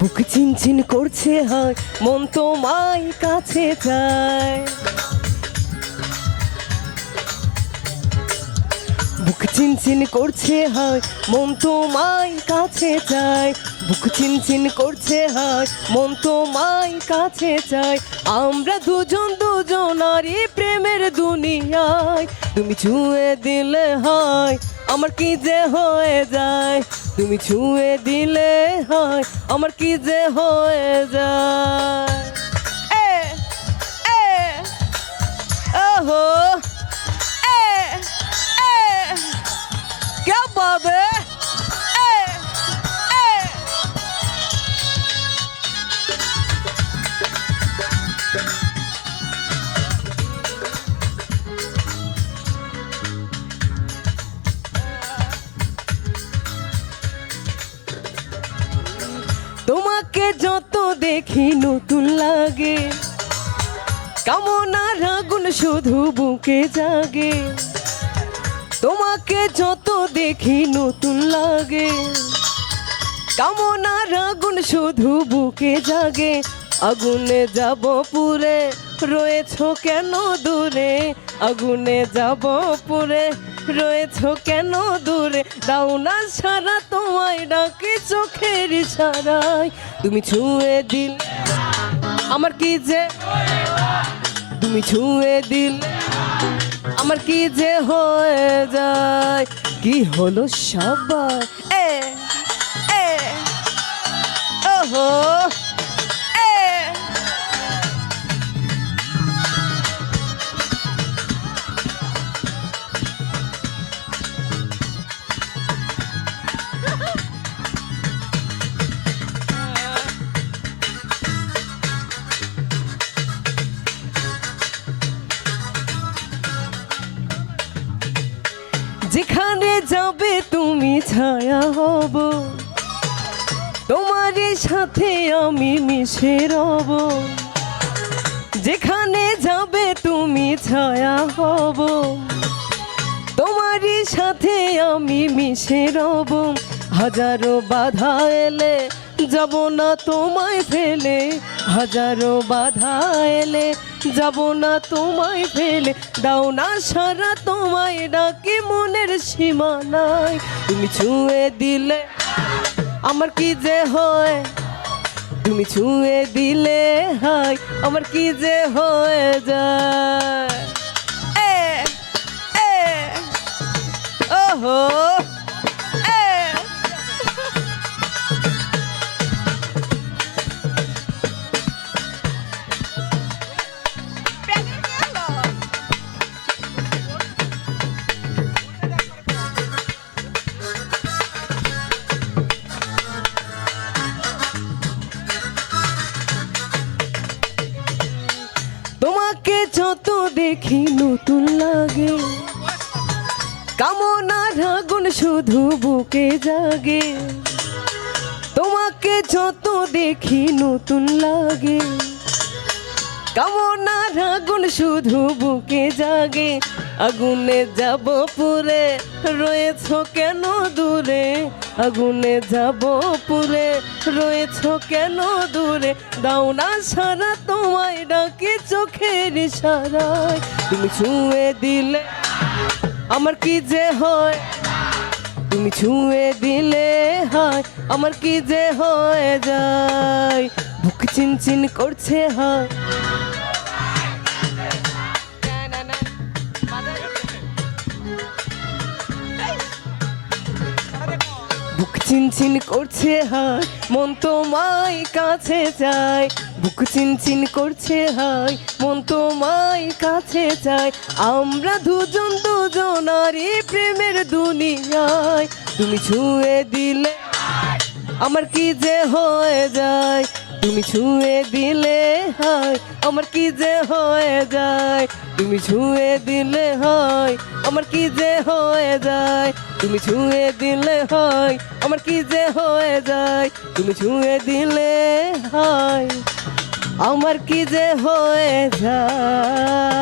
বুক চিনচিন করছে হয়, মন তোমায় কাছে চায়। বুক চিনচিন করছে হয়, মন তোমায় কাছে চায়। বুক চিনচিন করছে হয়, মন তোমায় কাছে চায়। আমরা দুজন দুজনারই প্রেমের দুনিয়ায়। তুমি ছুঁয়ে দিলে হয়, আমার কি যে হয়ে যায়। তুমি ছুঁয়ে দিলে হয়, আমার কি যে হয়ে যায়। এ এ ওহো এ এ क्या बात है। ए ए তোমাকে যত দেখি নতুন লাগে, কামনার আগুন শুধু বুকে জাগে। তোমাকে যত দেখি নতুন লাগে, কামনার আগুন শুধু বুকে জাগে। আগুনে যাব পুরে, রয়েছো কেন দূরে। আগুনে যাব পুরে, রয়েছো কেন দূরে। দাও না সারা তোমায় ডাকে চোখের ইশারায়। তুমি ছুঁয়ে দিল আমার কি যে, তুমি ছুঁয়ে দিল আমার কি যে হয়ে যায়। কি হলো সবার এ এ ওহো এ যেখানে যাবে তুমি ছায়া হব, তোমার সাথে আমি মিশে রব। যেখানে যাবে তুমি ছায়া হব, তোমার সাথে আমি মিশে রব। হাজারো বাধা এলে যাব না তোমায় ফেলে। হাজারো বাধা এলে যাব না তোমায় ফেলে। দাও না সারা তোমায় ডাকি মনের সীমানায়। তুমি ছুঁয়ে দিলে আমার কি যে হয়। তুমি ছুঁয়ে দিলে হয়, আমার কি যে হয়ে যায়। এ এ ওহো এ তোমাকে যত দেখি নতুন লাগে, কামনার আগুন শুধু বুকে জাগে। তোমাকে যত দেখি নতুন লাগে, কামনার আগুন শুধু বুকে জাগে। আগুনে যাব পুরে, রয়েছো কেন দূরে। আগুনে যাব পুরে, রয়েছো কেন দূরে। দাও না সারা তোমায় ডাকে চোখের ইশারায়। তুমি ছুঁয়ে দিলে আমার কি যে হয়। তুমি ছুঁয়ে দিলে হয়, আমার কি যে হয়ে যায়। বুক চিনচিন করছে হয়। বুক চিনচিন করছে হয়, মন তোমায় কাছে চায়। বুক চিনচিন করছে হয়, মন তোমায় কাছে চায়। আমরা দুজন দুজনারই প্রেমের দুনিয়ায়। তুমি ছুঁয়ে দিলে আমার কি যে হয়ে যায়। তুমি ছুঁয়ে দিলে হয়, আমার কি যে হয়ে যায়। তুমি ছুঁয়ে দিলে হয়, আমার কি যে হয়ে যায়। তুমি ছুঁয়ে দিলে হয়, আমার কি যে হয়ে যায়। তুমি ছুঁয়ে দিলে হয়, আমার কি যে হয়ে যায়।